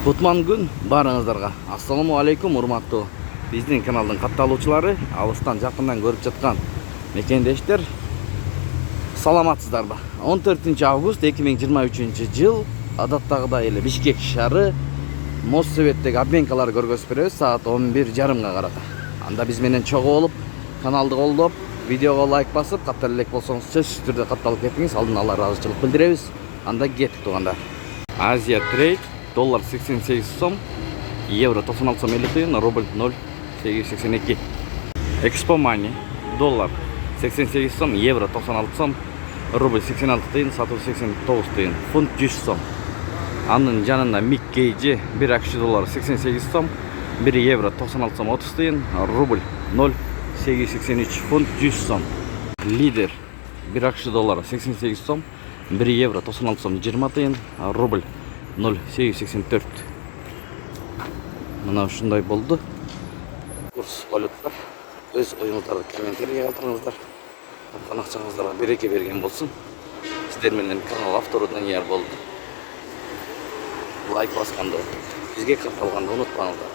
Кутман күн барыңыздарга. Ассаламу алейкум, урматтуу биздин каналдын катталуучулары, алыстан жакындан көрүп жаткан мекендештер. Саламатсыздарбы? 14 август 2023 жыл, адаттагыдай эле Бишкек шаары Моссоветтеги обменкаларды көргөзүп беребиз саат 11:30 карата. Анда биз менен чогуу болуп, каналды колдоп, видеого лайк басып, каттала элек болсоңуз сөзсүз түрдө катталып кетиңиз, алдын ала ыраазычылык билдиребиз. Анда кеттик туугандар. Азия трейд доллар 88 сом, евро 96 сом 50 тыйын, рубль 0,882. Экспо Мани доллар 88 сом, евро 96 сом, рубль 86 тыйын, сатуу 89 тыйын, фунт 100 сом. Анын жанында Мик Кейджи 1 акш доллар 88 сом, 1 евро 96 сом 30 тыйын, рубль 0,883, фунт 100 сом. Лидер 1 акш доллар 88 сом, 1 евро 96 сом 20 тыйын, рубль 0,884. Мына ушундай болду. Курс валюталар. Өз оюңуздарды комментарийге калтырыңыздар. Тапкан акчаңыздарга береке берген болсун. Сиздер менен канал автору Данияр болду. Лайк басканды, бизге катталганды унутпаңыздар.